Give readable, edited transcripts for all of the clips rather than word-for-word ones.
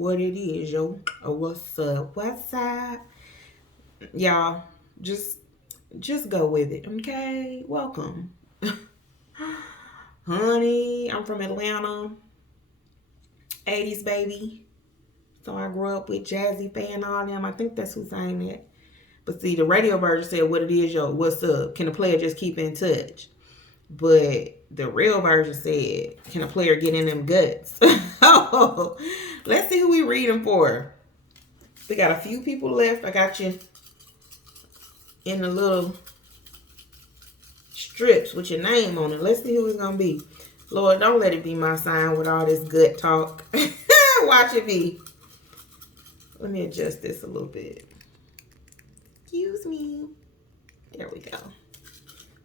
what it is, yo. Oh, what's up? What's up? Y'all, just go with it, okay? Welcome. Honey, I'm from Atlanta. 80s baby. So I grew up with Jazzy Fan, all them. I think that's who sang that. But see, the radio version said, what it is, yo, what's up? Can the player just keep in touch? But the real version said, can a player get in them guts? Oh, let's see who we reading for. We got a few people left. I got you in the little strips with your name on it. Let's see who it's going to be. Lord, don't let it be my sign with all this gut talk. Watch it be. Let me adjust this a little bit. Excuse me. There we go.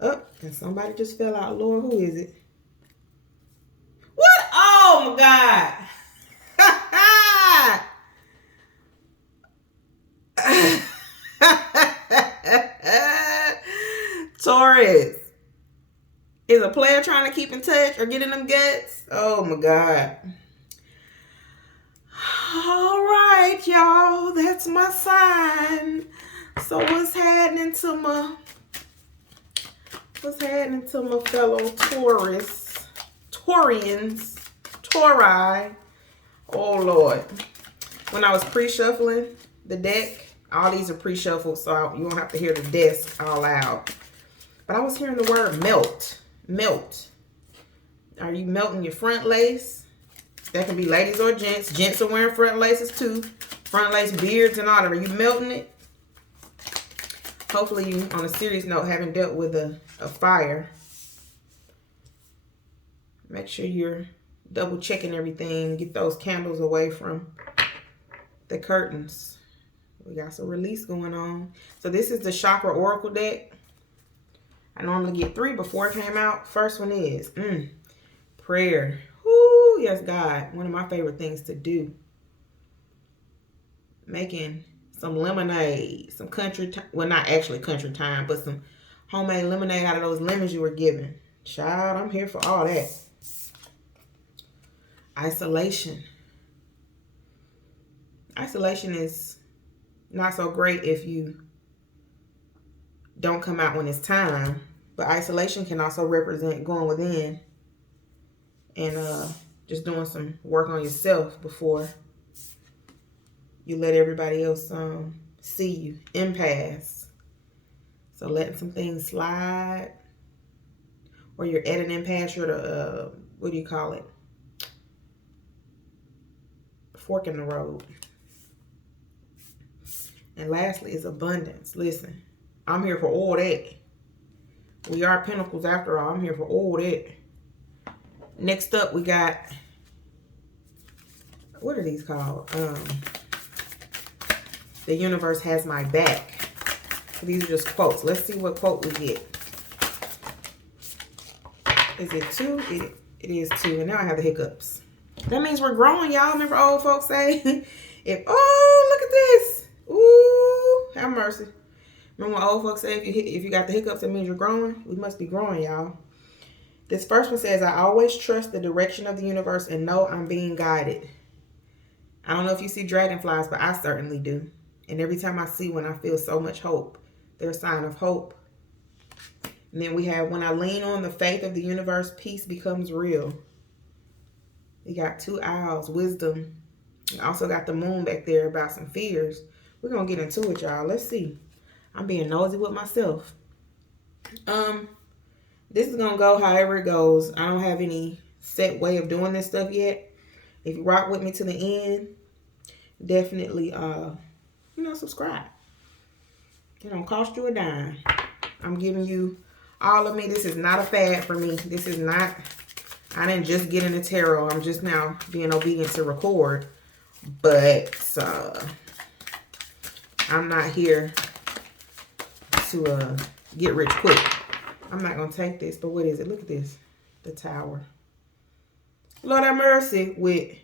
Oh, and somebody just fell out. Lord, who is it? What? Oh, my God. Taurus. Is a player trying to keep in touch or get in them guts? Oh, my God. All right, y'all. That's my sign. So what's happening to my fellow Taurus? Taurians. Tauri. Oh, Lord. When I was pre-shuffling the deck, all these are pre-shuffled, so you won't have to hear the desk all loud. But I was hearing the word melt. Melt. Are you melting your front lace? That can be ladies or gents. Gents are wearing front laces too. Front lace beards and all that. Are you melting it? Hopefully you, on a serious note, haven't dealt with a fire. Make sure you're double checking everything. Get those candles away from the curtains. We got some release going on. So this is the Chakra Oracle deck. I normally get 3 before it came out. First one is prayer. Woo, yes, God. One of my favorite things to do. Making some lemonade, some country time. Well, not actually country time, but some homemade lemonade out of those lemons you were given. Child, I'm here for all that. Isolation. Isolation is not so great if you don't come out when it's time. But isolation can also represent going within and just doing some work on yourself before you let everybody else see you. Impasse. So letting some things slide. Or you're at an impasse. You're the, what do you call it? Fork in the road. And lastly is abundance. Listen, I'm here for all that. We are pentacles after all. I'm here for all that. Next up, we got, what are these called? The universe has my back. So these are just quotes. Let's see what quote we get. Is it 2? It is 2. And now I have the hiccups. That means we're growing, y'all. Remember old folks say, oh, look at this. Ooh, have mercy. Remember when old folks say if you got the hiccups, that means you're growing? We must be growing, y'all. This first one says, I always trust the direction of the universe and know I'm being guided. I don't know if you see dragonflies, but I certainly do. And every time I see one, I feel so much hope. They're a sign of hope. And then we have, when I lean on the faith of the universe, peace becomes real. We got 2 owls, wisdom. We also got the moon back there about some fears. We're going to get into it, y'all. Let's see. I'm being nosy with myself. This is going to go however it goes. I don't have any set way of doing this stuff yet. If you rock with me to the end, definitely, subscribe. It don't cost you a dime. I'm giving you all of me. This is not a fad for me. This is not, I didn't just get into tarot. I'm just now being obedient to record. But I'm not here to get rich quick. I'm not going to take this, but what is it? Look at this. The Tower. Lord have mercy with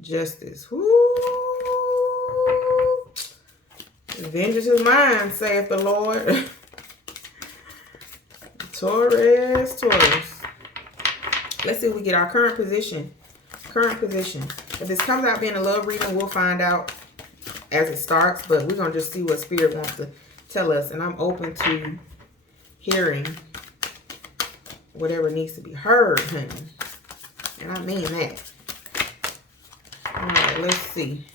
justice. Woo. Vengeance is mine, saith the Lord. Taurus. Let's see if we get our current position. Current position. If this comes out being a love reading, we'll find out as it starts. But we're going to just see what Spirit wants to tell us. And I'm open to hearing whatever needs to be heard, honey. And I mean that. All right, let's see.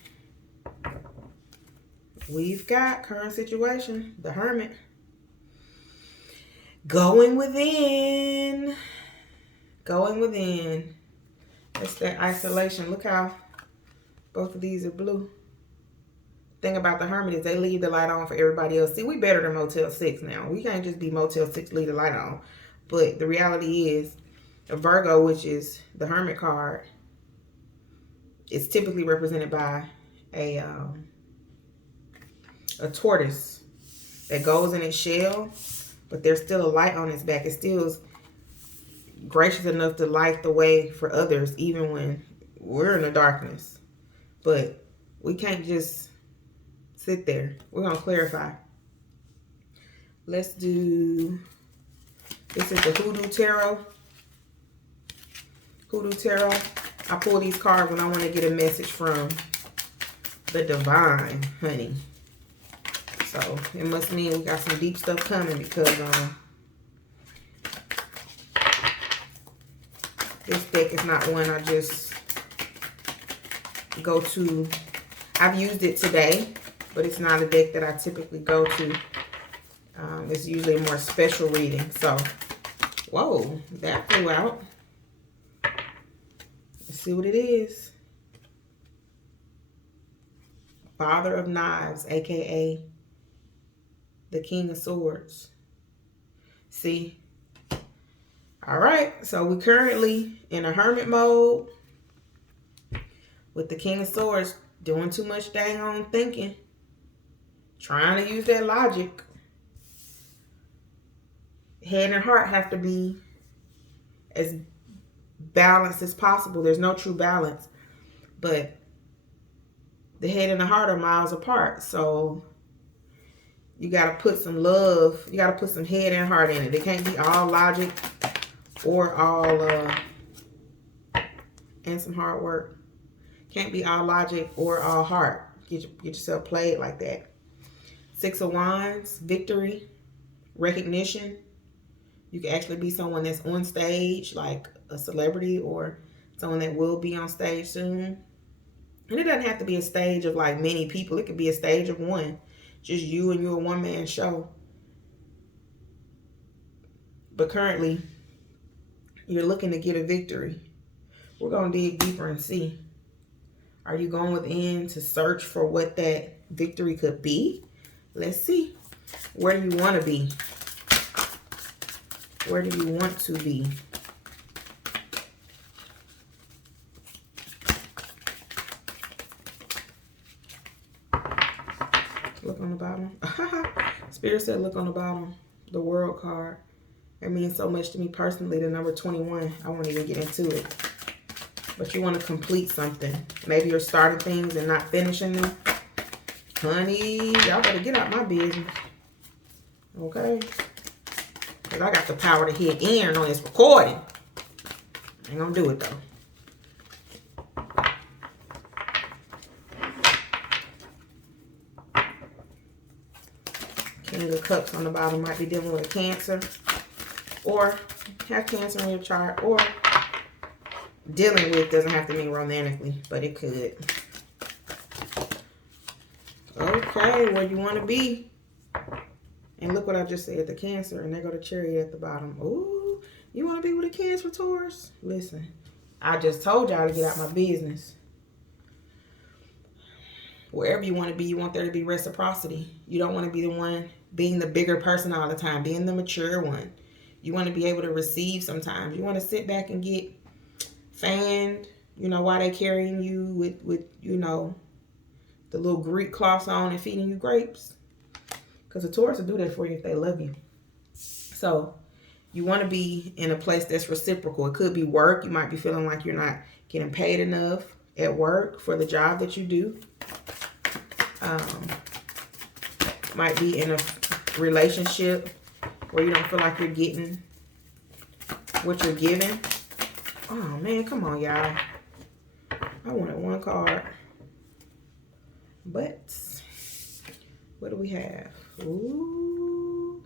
We've got current situation, the Hermit. Going within. Going within. That's that isolation. Look how both of these are blue. Thing about the Hermit is they leave the light on for everybody else. See, we better than Motel 6 now. We can't just be Motel 6, leave the light on. But the reality is, a Virgo, which is the Hermit card, is typically represented by a tortoise that goes in its shell, but there's still a light on its back. It still is gracious enough to light the way for others, even when we're in the darkness. But we can't just sit there. We're going to clarify. Let's do, this is the Hoodoo Tarot. Hoodoo Tarot. I pull these cards when I want to get a message from the divine, honey. So it must mean we got some deep stuff coming, because this deck is not one I just go to. I've used it today, but it's not a deck that I typically go to. It's usually a more special reading. So, whoa, that flew out. Let's see what it is. Father of Knives, aka the King of Swords. See? All right, so we're currently in a hermit mode with the King of Swords doing too much dang on thinking, trying to use that logic. Head and heart have to be as balanced as possible. There's no true balance, but the head and the heart are miles apart. So you got to put some love. You got to put some head and heart in it. It can't be all logic or all, and some hard work. Can't be all logic or all heart. Get yourself played like that. Six of Wands, victory, recognition. You can actually be someone that's on stage, like a celebrity, or someone that will be on stage soon. And it doesn't have to be a stage of like many people. It could be a stage of one. Just you and your one-man show. But currently, you're looking to get a victory. We're going to dig deeper and see. Are you going within to search for what that victory could be? Let's see. Where do you want to be? Where do you want to be? Look on the bottom. Spirit said look on the bottom. The World card. It means so much to me personally, the number 21. I won't even get into it. But you want to complete something. Maybe you're starting things and not finishing them. Honey, y'all better get out my business. Okay? Because I got the power to hit end on this recording. I ain't going to do it, though. King of Cups on the bottom might be dealing with a Cancer. Or have Cancer in your chart. Or dealing with doesn't have to mean romantically, but it could. Okay, where you want to be. And look what I just said, the Cancer, and there go the Chariot at the bottom. Ooh, you want to be with a Cancer, Taurus? Listen, I just told y'all to get out my business. Wherever you want to be, you want there to be reciprocity. You don't want to be the one being the bigger person all the time, being the mature one. You want to be able to receive sometimes. You want to sit back and get fanned, you know, while they carrying you with you know, the little Greek cloths on and feeding you grapes. Because the Taurus will do that for you if they love you. So you want to be in a place that's reciprocal. It could be work. You might be feeling like you're not getting paid enough at work for the job that you do. Might be in a relationship where you don't feel like you're getting what you're giving. Oh, man, come on, y'all. I wanted one card. But what do we have? Ooh.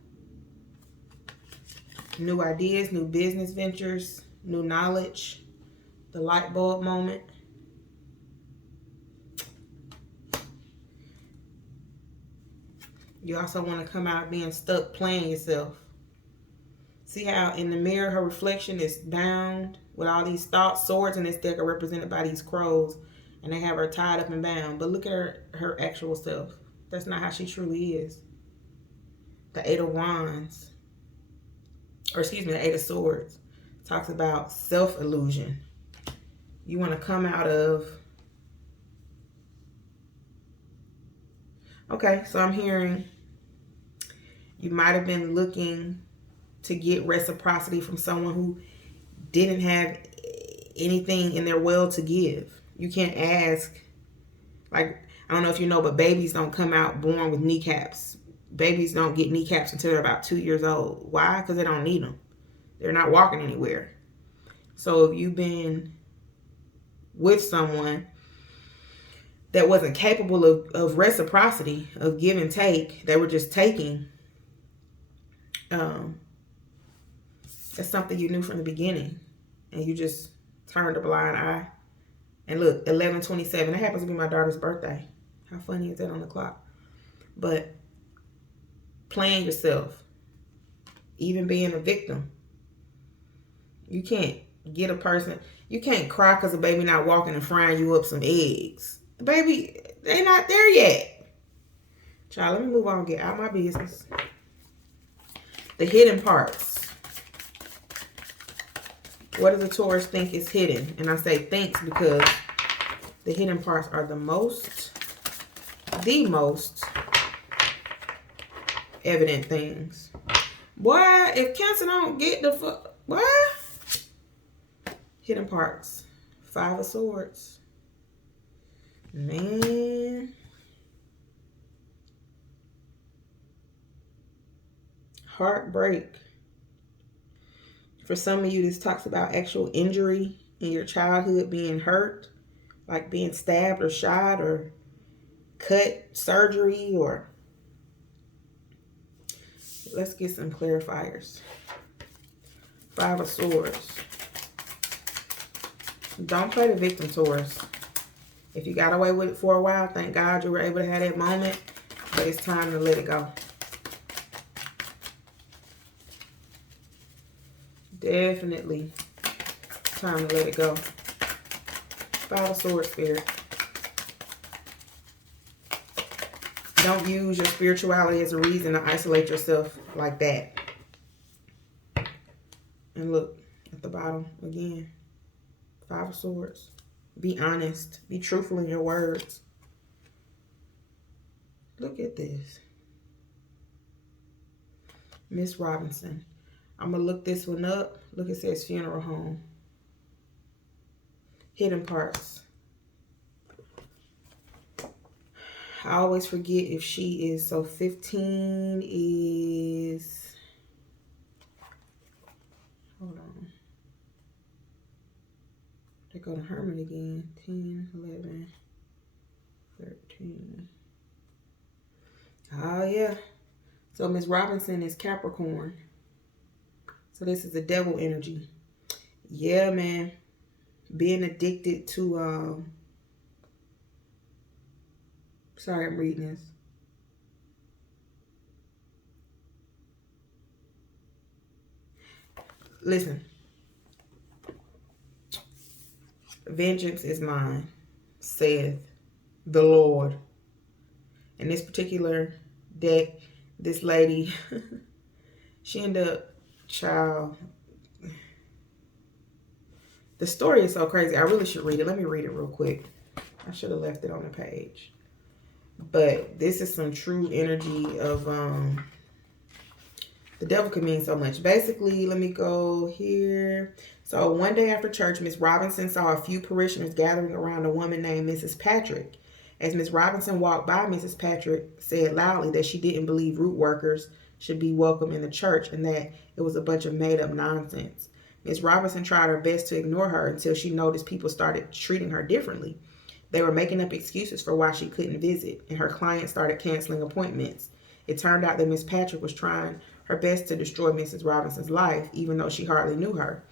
New ideas, new business ventures, new knowledge, the light bulb moment. You also want to come out being stuck playing yourself. See how in the mirror her reflection is bound with all these thoughts. Swords in this deck are represented by these crows, and they have her tied up and bound. But look at her actual self. That's not how she truly is. The Eight of Wands, or excuse me, the Eight of Swords, talks about self-illusion. You want to come out of... Okay, so I'm hearing you might have been looking to get reciprocity from someone who didn't have anything in their will to give. You can't ask, like, I don't know if you know, but babies don't come out born with kneecaps. Babies don't get kneecaps until they're about 2 years old. Why? Because they don't need them. They're not walking anywhere. So if you've been with someone that wasn't capable of reciprocity, of give and take, they were just taking, that's something you knew from the beginning, and you just turned a blind eye. And look, 11/27, that happens to be my daughter's birthday. How funny is that on the clock? But playing yourself, even being a victim. You can't get a person, you can't cry because a baby not walking and frying you up some eggs. The baby, they're not there yet. Child, let me move on and get out my business. The hidden parts. What does the Taurus think is hidden? And I say thinks because the hidden parts are the most evident things. Boy, if Cancer don't get the what? Hidden parts. Five of Swords. Man. Heartbreak. For some of you, this talks about actual injury in your childhood, being hurt, like being stabbed or shot or cut, surgery, or... Let's get some clarifiers. Five of Swords. Don't play the victim, Taurus. If you got away with it for a while, thank God you were able to have that moment, but it's time to let it go. Definitely time to let it go. Five of Swords, Spirit. Don't use your spirituality as a reason to isolate yourself like that. And look at the bottom again. Five of Swords. Be honest. Be truthful in your words. Look at this. Miss Robinson. I'm going to look this one up. Look, it says funeral home. Hidden parts. I always forget if she is, so 15 is, hold on. They go to Hermit again. 10, 11, 13. Oh, yeah. So Miss Robinson is Capricorn. So this is the devil energy. Yeah, man. Being addicted to, sorry, I'm reading this. Listen. Vengeance is mine, saith the Lord. In this particular deck, this lady, she ended up, child, the story is so crazy. I really should read it. Let me read it real quick. I should have left it on the page. But this is some true energy of, the devil can mean so much. Basically, let me go here. So one day after church, Miss Robinson saw a few parishioners gathering around a woman named Mrs. Patrick. As Miss Robinson walked by, Mrs. Patrick said loudly that she didn't believe root workers should be welcome in the church and that it was a bunch of made-up nonsense. Miss Robinson tried her best to ignore her until she noticed people started treating her differently. They were making up excuses for why she couldn't visit, and her clients started canceling appointments. It turned out that Miss Patrick was trying her best to destroy Mrs. Robinson's life, even though she hardly knew her.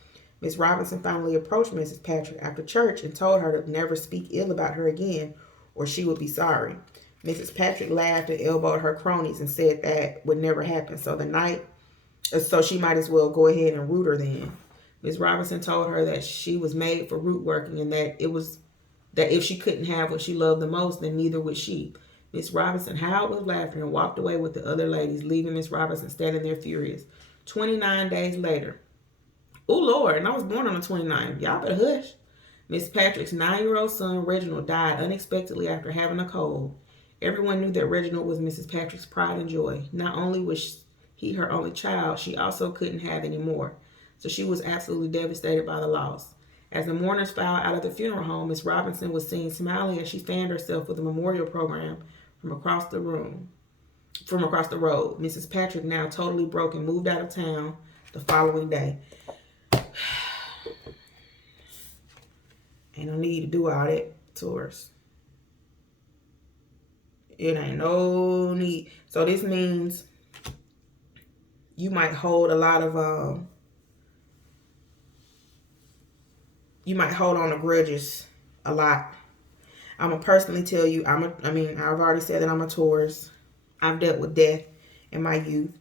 Miss Robinson finally approached Mrs. Patrick after church and told her to never speak ill about her again, or she would be sorry. Mrs. Patrick laughed and elbowed her cronies and said that would never happen, so she might as well go ahead and root her then. Miss Robinson told her that she was made for root working and that if she couldn't have what she loved the most, then neither would she. Miss Robinson howled with laughter and walked away with the other ladies, leaving Miss Robinson standing there furious. 29 days later. Oh, Lord, and I was born on the 29th. Y'all better hush. Miss Patrick's 9-year-old son, Reginald, died unexpectedly after having a cold. Everyone knew that Reginald was Mrs. Patrick's pride and joy. Not only was he her only child, she also couldn't have any more. So she was absolutely devastated by the loss. As the mourners filed out of the funeral home, Miss Robinson was seen smiling as she fanned herself with a memorial program from across the road. Mrs. Patrick, now totally broken, moved out of town the following day. Ain't no need to do all that, Taurus. It ain't no need. So this means you might hold a lot of you might hold on to grudges a lot. I'm going to personally tell you, I've already said that I'm a Taurus. I've dealt with death in my youth.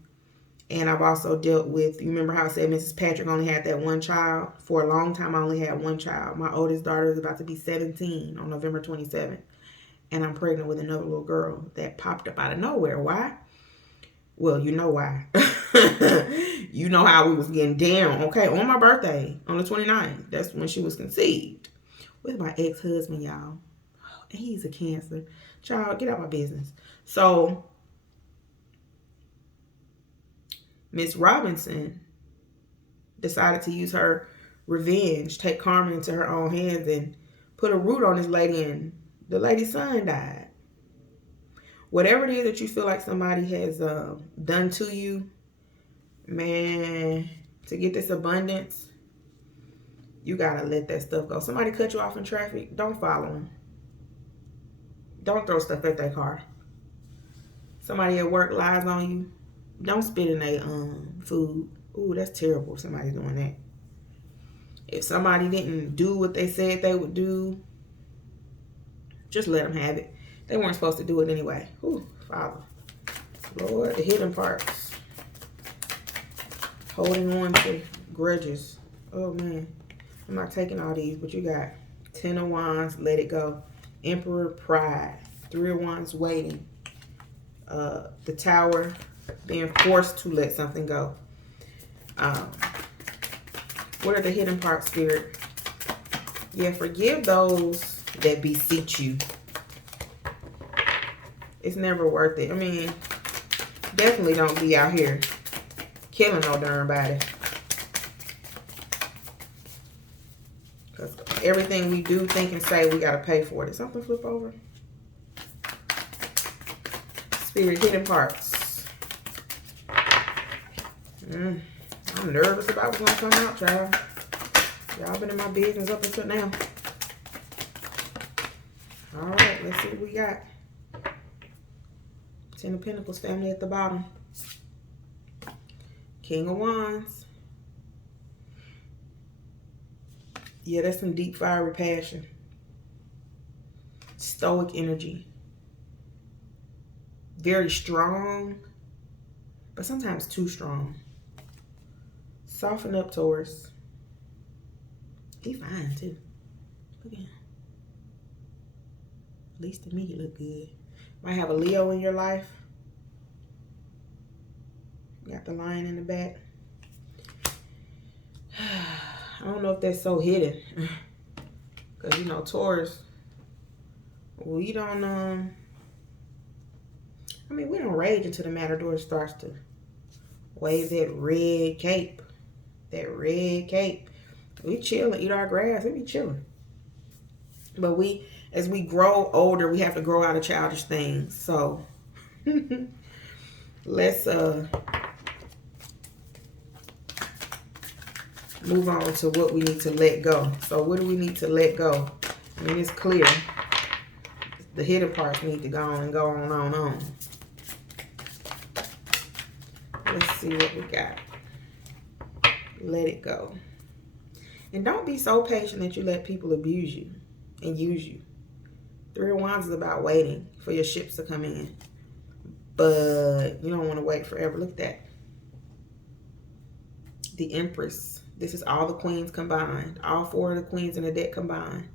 And I've also dealt with, you remember how I said Mrs. Patrick only had that one child? For a long time, I only had one child. My oldest daughter is about to be 17 on November 27th. And I'm pregnant with another little girl that popped up out of nowhere. Why? Well, you know why. You know how we was getting down, okay, on my birthday, on the 29th. That's when she was conceived. With my ex-husband, y'all. And he's a Cancer. Child, get out my business. So, Miss Robinson decided to use her revenge, take karma into her own hands, and put a root on this lady, and the lady's son died. Whatever it is that you feel like somebody has done to you, man, to get this abundance, you gotta let that stuff go. Somebody cut you off in traffic, don't follow them. Don't throw stuff at their car. Somebody at work lies on you, don't spit in their food. Ooh, that's terrible if somebody's doing that. If somebody didn't do what they said they would do, just let them have it. They weren't supposed to do it anyway. Ooh, Father. Lord, the hidden parts. Holding on to grudges. Oh, man. I'm not taking all these, but you got 10 of Wands, let it go. Emperor, pride. 3 of Wands, waiting. The Tower, being forced to let something go. What are the hidden parts, Spirit? Yeah, forgive those that beseech you. It's never worth it. I mean, definitely don't be out here killing no darn body. Because everything we do, think, and say, we got to pay for it. Did something flip over? Spirit, hidden parts. I'm nervous about what's going to come out, child. Y'all been in my business up until now. All right, let's see what we got. 10 of Pentacles, family at the bottom. King of Wands. Yeah, that's some deep, fiery passion. Stoic energy. Very strong, but sometimes too strong. Soften up, Taurus. He fine, too. Look at him. At least to me, he look good. Might have a Leo in your life. Got the lion in the back. I don't know if that's so hidden. Because, you know, Taurus, we don't, we don't rage until the matador starts to wave that red cape. That red cape. We chill and eat our grass. We be chilling. But as we grow older, we have to grow out of childish things. So let's move on to what we need to let go. So what do we need to let go? I mean, it's clear. The hidden parts need to go on and go on. Let's see what we got. Let it go. And don't be so patient that you let people abuse you and use you. Three of Wands is about waiting for your ships to come in. But you don't want to wait forever. Look at that. The Empress. This is all the queens combined. All four of the queens in the deck combined.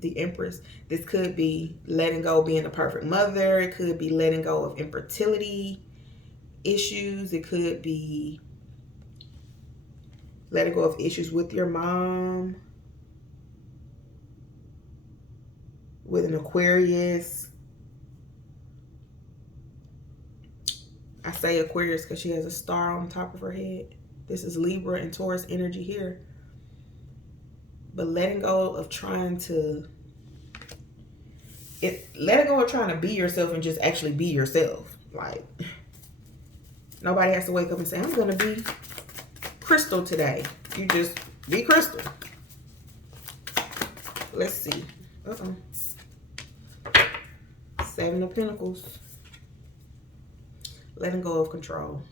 The Empress. This could be letting go of being a perfect mother. It could be letting go of infertility issues. It could be letting go of issues with your mom. With an Aquarius. I say Aquarius because she has a star on top of her head. This is Libra and Taurus energy here. But letting go of trying to... letting go of trying to be yourself and just actually be yourself. Like, nobody has to wake up and say, I'm going to be Crystal today. You just be Crystal. Let's see. Seven of Pentacles. Letting go of control.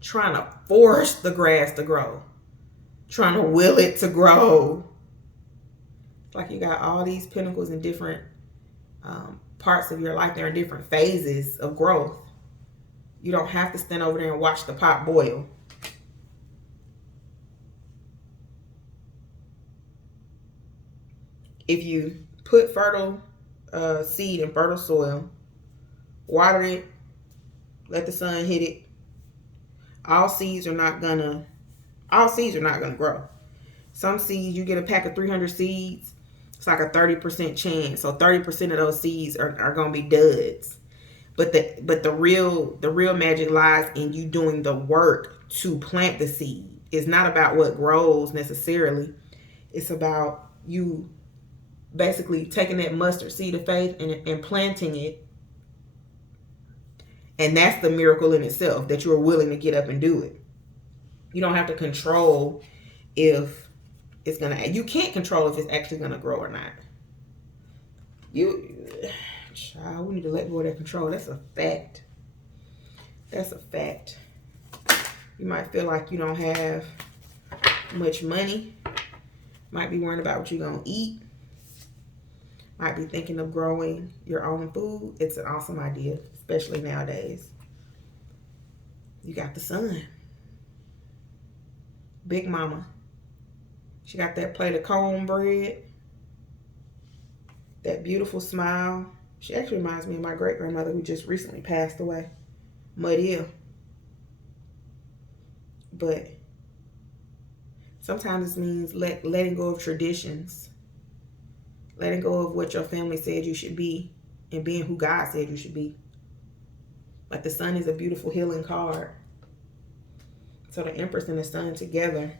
Trying to force the grass to grow. Trying to will it to grow. It's like you got all these pentacles in different parts of your life. They're in different phases of growth. You don't have to stand over there and watch the pot boil. If you put fertile seed in fertile soil, water it, let the sun hit it, all seeds are not gonna grow. Some seeds, you get a pack of 300 seeds, it's like a 30% chance. So 30% of those seeds are gonna be duds. But the real magic lies in you doing the work to plant the seed. It's not about what grows necessarily. It's about you basically taking that mustard seed of faith and planting it. And that's the miracle in itself, that you're willing to get up and do it. You don't have to control if it's going to... You can't control if it's actually going to grow or not. Child, we need to let go of that control. That's a fact. That's a fact. You might feel like you don't have much money. Might be worrying about what you're going to eat. Might be thinking of growing your own food. It's an awesome idea, especially nowadays. You got the sun. Big Mama. She got that plate of cornbread. That beautiful smile. She actually reminds me of my great-grandmother who just recently passed away. Muddy. But sometimes this means letting go of traditions. Letting go of what your family said you should be and being who God said you should be. Like the sun is a beautiful healing card. So the Empress and the sun together.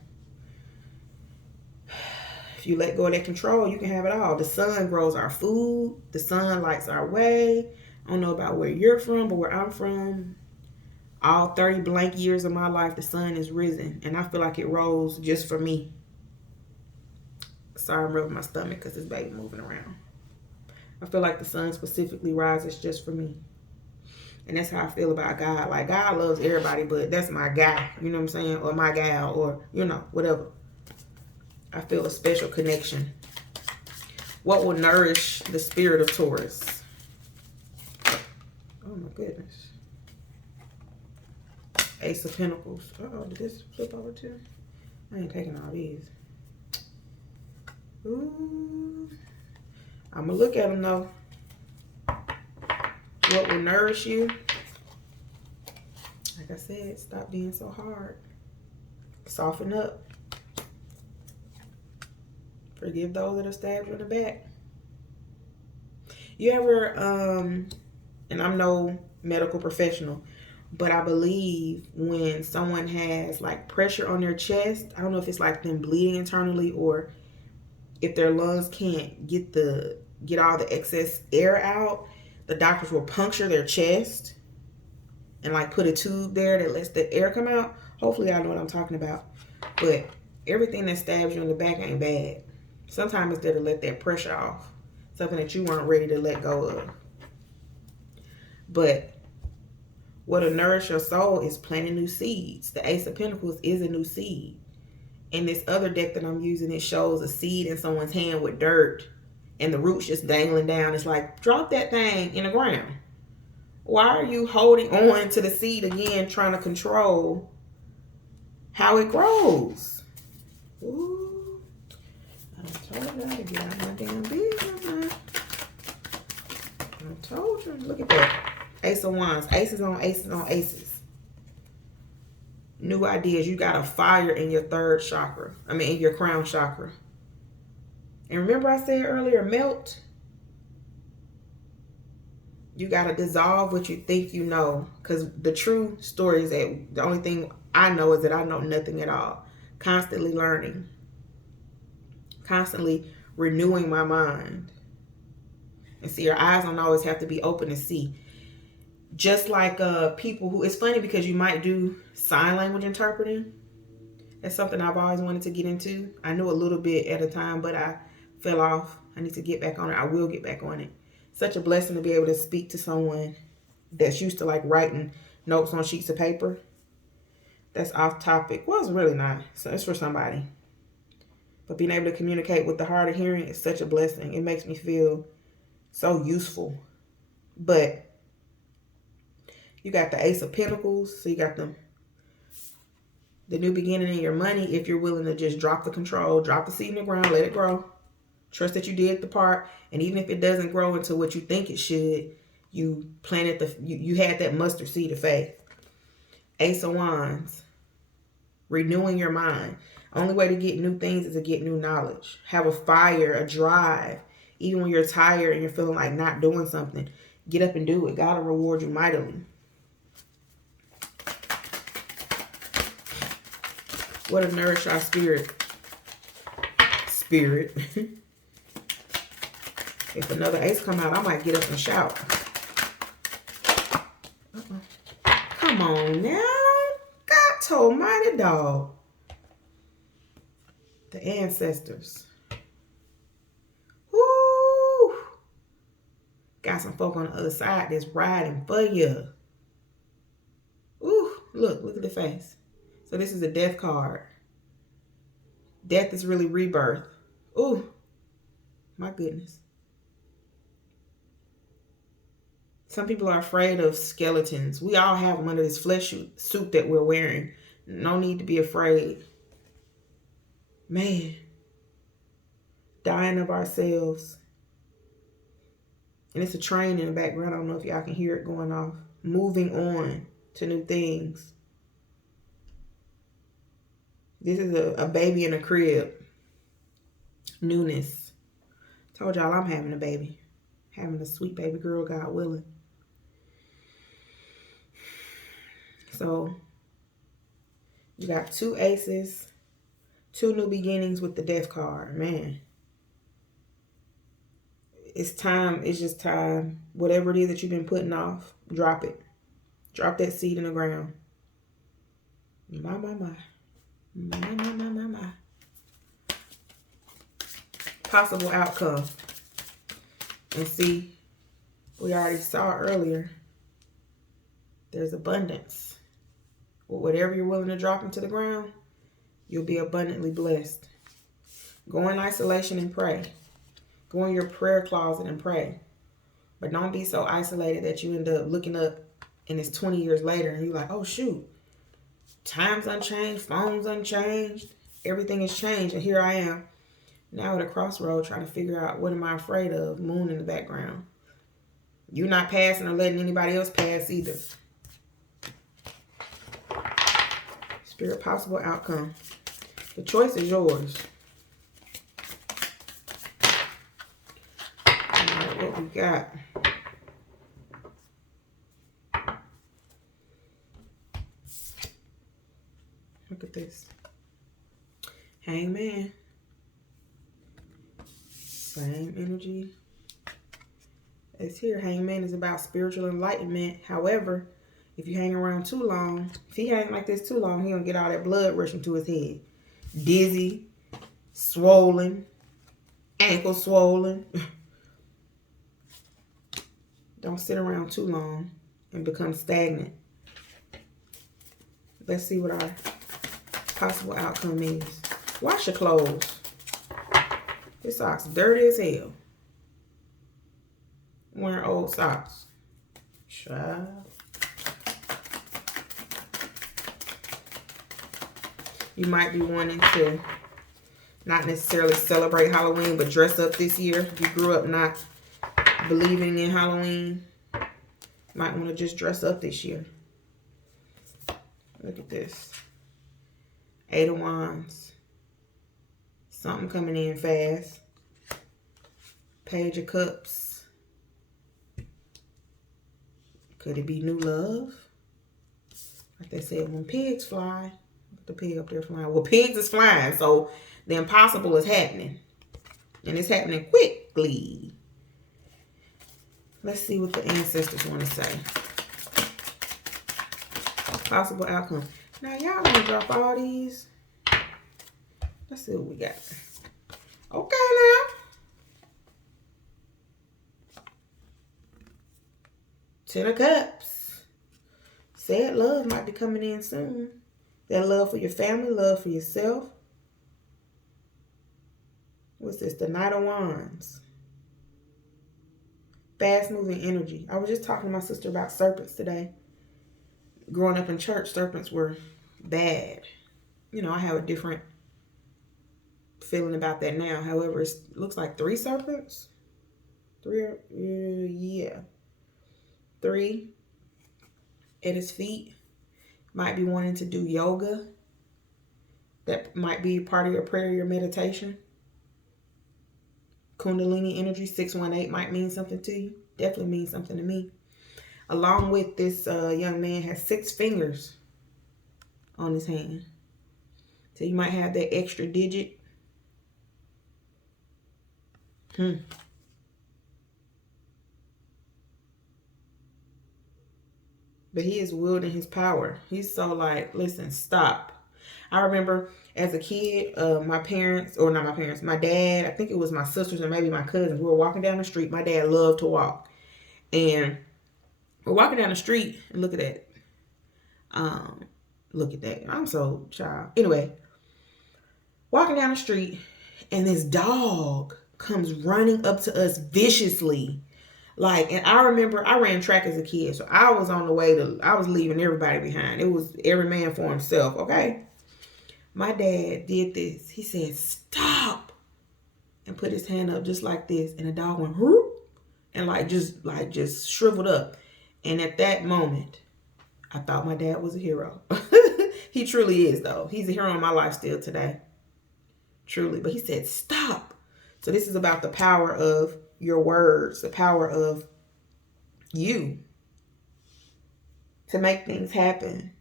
If you let go of that control, you can have it all. The sun grows our food. The sun lights our way. I don't know about where you're from, but where I'm from, all 30 blank years of my life, the sun is risen. And I feel like it rose just for me. Sorry, I'm rubbing my stomach because this baby moving around. I feel like the sun specifically rises just for me. And that's how I feel about God. Like, God loves everybody, but that's my guy. You know what I'm saying? Or my gal, or, you know, whatever. I feel a special connection. What will nourish the spirit of Taurus? Oh, my goodness. Ace of Pentacles. Uh-oh, did this flip over too? I ain't taking all these. Ooh. I'm going to look at them, though. What will nourish you? Like I said, stop being so hard. Soften up. Forgive those that have stabbed you in the back. You ever, and I'm no medical professional, but I believe when someone has like pressure on their chest, I don't know if it's like them bleeding internally or if their lungs can't get all the excess air out, the doctors will puncture their chest and like put a tube there that lets the air come out. Hopefully I know what I'm talking about. But everything that stabs you in the back ain't bad. Sometimes it's there to let that pressure off. Something that you weren't ready to let go of. But what'll nourish your soul is planting new seeds. The Ace of Pentacles is a new seed. In this other deck that I'm using, it shows a seed in someone's hand with dirt and the roots just dangling down. It's like, drop that thing in the ground. Why are you holding on to the seed again, trying to control how it grows? Ooh, I told y'all to get out my damn business, man. I told you. Look at that. Ace of Wands. Aces on aces on aces. New ideas. You got a fire in your third chakra. I mean, in your crown chakra. And remember I said earlier, melt. You got to dissolve what you think you know. Because the true story is that the only thing I know is that I know nothing at all. Constantly learning. Constantly renewing my mind. And see, your eyes don't always have to be open to see. Just like people who, it's funny because you might do sign language interpreting. That's something I've always wanted to get into. I knew a little bit at a time, but I fell off. I need to get back on it. I will get back on it. Such a blessing to be able to speak to someone that's used to like writing notes on sheets of paper. That's off topic. Well, it's really not. So it's for somebody. But being able to communicate with the hard of hearing is such a blessing. It makes me feel so useful. But you got the Ace of Pentacles. So you got the new beginning in your money. If you're willing to just drop the control, drop the seed in the ground, let it grow. Trust that you did the part. And even if it doesn't grow into what you think it should, you planted you had that mustard seed of faith. Ace of Wands. Renewing your mind. Only way to get new things is to get new knowledge. Have a fire, a drive. Even when you're tired and you're feeling like not doing something, get up and do it. God will reward you mightily. What a nourish our spirit. Spirit. If another ace come out, I might get up and shout. Come on now. God told mighty dog. The ancestors. Woo! Got some folk on the other side that's riding for you. Ooh, look at the face. So this is a death card. Death is really rebirth. Ooh, my goodness. Some people are afraid of skeletons. We all have them under this flesh suit that we're wearing. No need to be afraid. Man. Dying of ourselves. And it's a train in the background. I don't know if y'all can hear it going off. Moving on to new things. This is a baby in a crib. Newness. Told y'all I'm having a baby. Having a sweet baby girl, God willing. So, you got 2 aces. 2 new beginnings with the death card. Man. It's time. It's just time. Whatever it is that you've been putting off, drop it. Drop that seed in the ground. My. My. Possible outcome. And see, we already saw earlier, there's abundance. Whatever you're willing to drop into the ground, you'll be abundantly blessed. Go in isolation and pray. Go in your prayer closet and pray. But don't be so isolated that you end up looking up and it's 20 years later and you're like, oh shoot, time's unchanged, phone's unchanged, everything has changed, and here I am now at a crossroad trying to figure out what am I afraid of. Moon in the background. You're not passing or letting anybody else pass either. Spirit, possible outcome. The choice is yours. All right, what we got? Look at this. Hangman. Same energy. It's here. Hangman is about spiritual enlightenment. However, If you hang around too long, if he hang like this too long, he gonna get all that blood rushing to his head. Dizzy, swollen, ankle swollen. Don't sit around too long and become stagnant. Let's see what our possible outcome is. Wash your clothes. This sock's dirty as hell. Wearing old socks. Child. You might be wanting to not necessarily celebrate Halloween, but dress up this year. If you grew up not believing in Halloween, you might want to just dress up this year. Look at this. 8 of Wands. Something coming in fast. Page of Cups. Could it be new love? Like they said, when pigs fly. The pig up there flying. Well, pigs is flying, so the impossible is happening. And it's happening quickly. Let's see what the ancestors want to say. Possible outcome. Now, y'all gonna drop all these. Let's see what we got. Okay, now. 10 of Cups. Said love might be coming in soon. That love for your family, love for yourself. What's this? The Knight of Wands. Fast moving energy. I was just talking to my sister about serpents today. Growing up in church, serpents were bad. You know, I have a different feeling about that now. However, it looks like 3 serpents. 3, yeah. 3 at his feet. Might be wanting to do yoga. That might be part of your prayer, your meditation. Kundalini energy, 618 might mean something to you. Definitely means something to me. Along with this young man has 6 fingers on his hand. So you might have that extra digit. But he is wielding his power. He's so like, listen, stop. I remember as a kid, my dad, I think it was my sisters and maybe my cousins, we were walking down the street. My dad loved to walk. And we're walking down the street and look at that. Look at that. I'm so child. Anyway, walking down the street and this dog comes running up to us viciously. Like, and I remember I ran track as a kid. So I was on the way I was leaving everybody behind. It was every man for himself. Okay. My dad did this. He said, stop. And put his hand up just like this. And the dog went, whoop. And just shriveled up. And at that moment, I thought my dad was a hero. He truly is, though. He's a hero in my life still today. Truly. But he said, stop. So this is about the power of your words, the power of you to make things happen,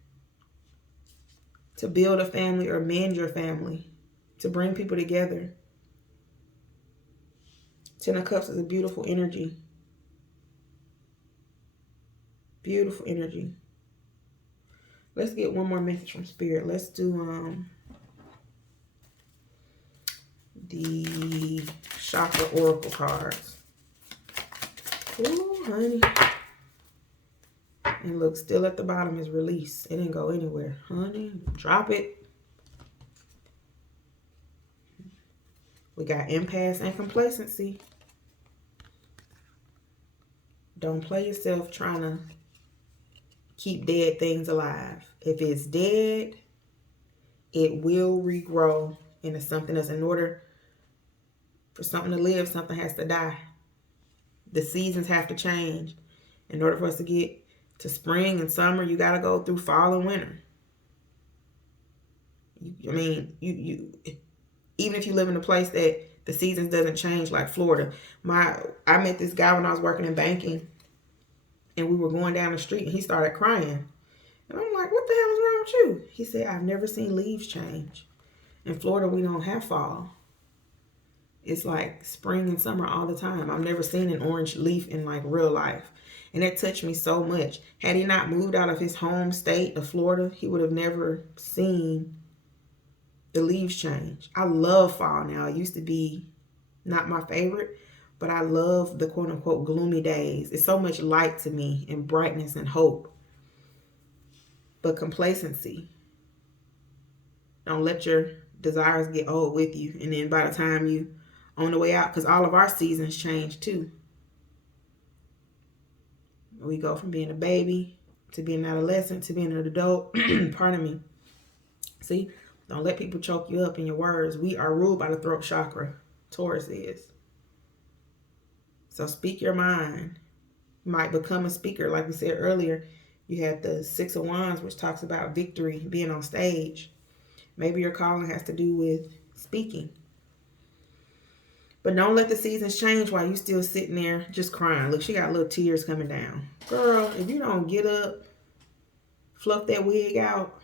to build a family or mend your family, to bring people together. 10 of Cups is a beautiful energy. Beautiful energy. Let's get one more message from Spirit. Let's do the Chakra Oracle cards. Ooh, honey. And look, still at the bottom is release. It didn't go anywhere. Honey, drop it. We got impasse and complacency. Don't play yourself trying to keep dead things alive. If it's dead, it will regrow into something else. In order for something to live, something has to die. The seasons have to change. In order for us to get to spring and summer, you got to go through fall and winter. Even if you live in a place that the seasons doesn't change, like Florida. I met this guy when I was working in banking, and we were going down the street, and he started crying. And I'm like, what the hell is wrong with you? He said, I've never seen leaves change. In Florida, we don't have fall. It's like spring and summer all the time. I've never seen an orange leaf in like real life. And that touched me so much. Had he not moved out of his home state of Florida, he would have never seen the leaves change. I love fall now. It used to be not my favorite, but I love the quote unquote gloomy days. It's so much light to me and brightness and hope. But complacency. Don't let your desires get old with you. And then by the time you on the way out, because all of our seasons change too. We go from being a baby to being an adolescent to being an adult. Pardon me. See, don't let people choke you up in your words. We are ruled by the throat chakra. Taurus is. So speak your mind. You might become a speaker. Like we said earlier, you had the 6 of Wands, which talks about victory, being on stage. Maybe your calling has to do with speaking. But don't let the seasons change while you still sitting there just crying. Look, she got little tears coming down. Girl, if you don't get up, fluff that wig out,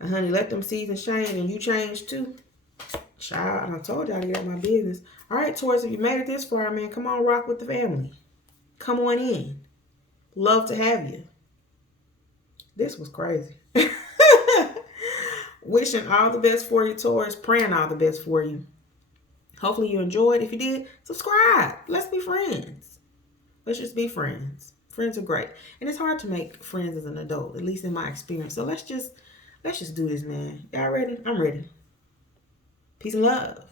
and honey, let them seasons change and you change too. Child, I told y'all to get out of my business. All right, Taurus, if you made it this far, man, come on, rock with the family. Come on in. Love to have you. This was crazy. Wishing all the best for you, Taurus. Praying all the best for you. Hopefully you enjoyed. If you did, subscribe. Let's be friends. Let's just be friends. Friends are great. And it's hard to make friends as an adult, at least in my experience. So let's just do this, man. Y'all ready? I'm ready. Peace and love.